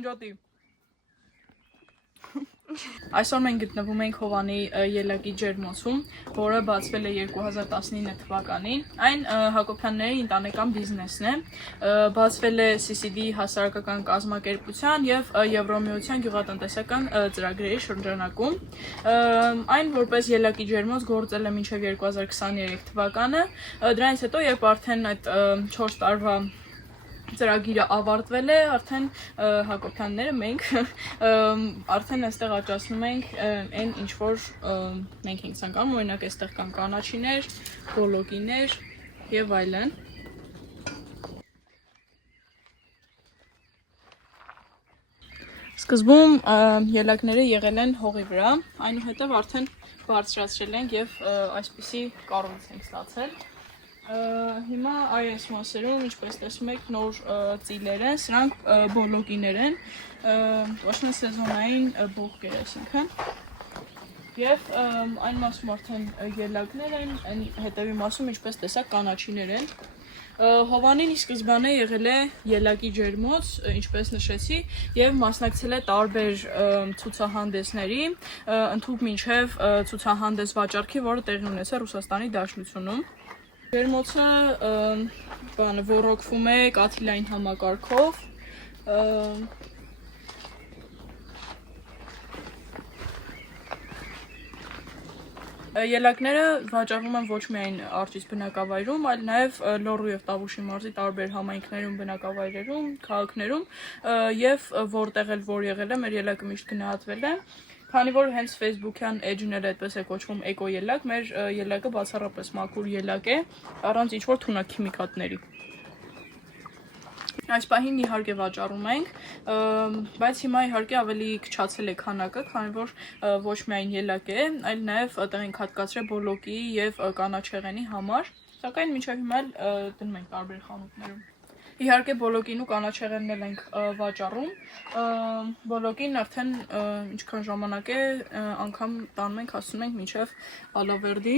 Անջատի։ Այսօր մենք գտնվում ենք Հովանի ելակի ջերմոցում, որը բացվել է 2019 թվականին։ Այն Հակոբյանների ընտանեկան բիզնեսն է, բացվել է CCD հասարակական կազմակերպության եւ Եվրոմիության գյուղատնտեսական ծրագրերի շրջանակում։ Այն որպես ելակի ջերմոց գործել է մինչև 2023 թվականը, դրանից հետո երբ արդեն այդ 4 տարվա ծրագիրը ավարտվել է, արդեն Հակոբյանները մենք արդեն այստեղ աճացնում ենք այն ինչ որ մենք ենք ցանկանում, օրինակ այստեղ կան կանաչիներ, բոլոգիներ եւ այլն։ Սկզբում ելակները եղել են հողի վրա, այնուհետև արդեն բարձրացրել ենք եւ այսպիսի կառույց ենք ստացել։ Հիմա այս մասերում, ինչպես տեսնում եք, նոր ծիլեր են, սրանք բոլոգիներ են, ոչ թե սեզոնային բողկեր, այսինքն։ Եվ այն մասում արդեն ելակներ են, այն հետևի մասում, ինչպես տեսակ, կանաչիներ են։ Հովանին ի սկզբանե եղել է ելակի ջերմոց, ինչպես նշեցի, եւ մասնակցել է տարբեր ցուցահանդեսների, ընդհուպ մինչև ցուցահանդես վաճառքի, որը տեղի ունեցել Ռուսաստանի Դաշնությունում։ Ջերմոցը ոռոգվում է կաթիլային համակարգով, ելակները վաճառվում են ոչ միայն Արճից բնակավայրում, այլ նաև Լոռու եւ Տավուշի մարզի տարբեր համայնքներում, բնակավայրերում, քաղաքներում եւ որտեղ էլ որ եղել է, մեր ելակը միշտ գնահատվել է։ Քանի որ հենց Facebook-յան էջն էլ այդպես է կոչվում էկո ելակ, մեր ելակը բացառապես մաքուր ելակ է, առանց ինչ-որ թունաքիմիկատների։ Այս պահին իհարկե վաճառում ենք, բայց հիմա իհարկե ավելի քչացել է քանակը, քանի որ ոչ միայն ելակ է, այլ նաև տեղ ենք հատկացրել բոլոգի եւ կանաչեղենի համար, սակայն մինչև հիմա էլ դնում ենք տարբեր խանութներում։ Իհարկե բոլոգին ու կանաչեղենն էլ ենք վաճառում, բոլոգին արդեն ինչքան ժամանակ է, անգամ տանում ենք, հասցնում ենք մինչև Ալավերդի։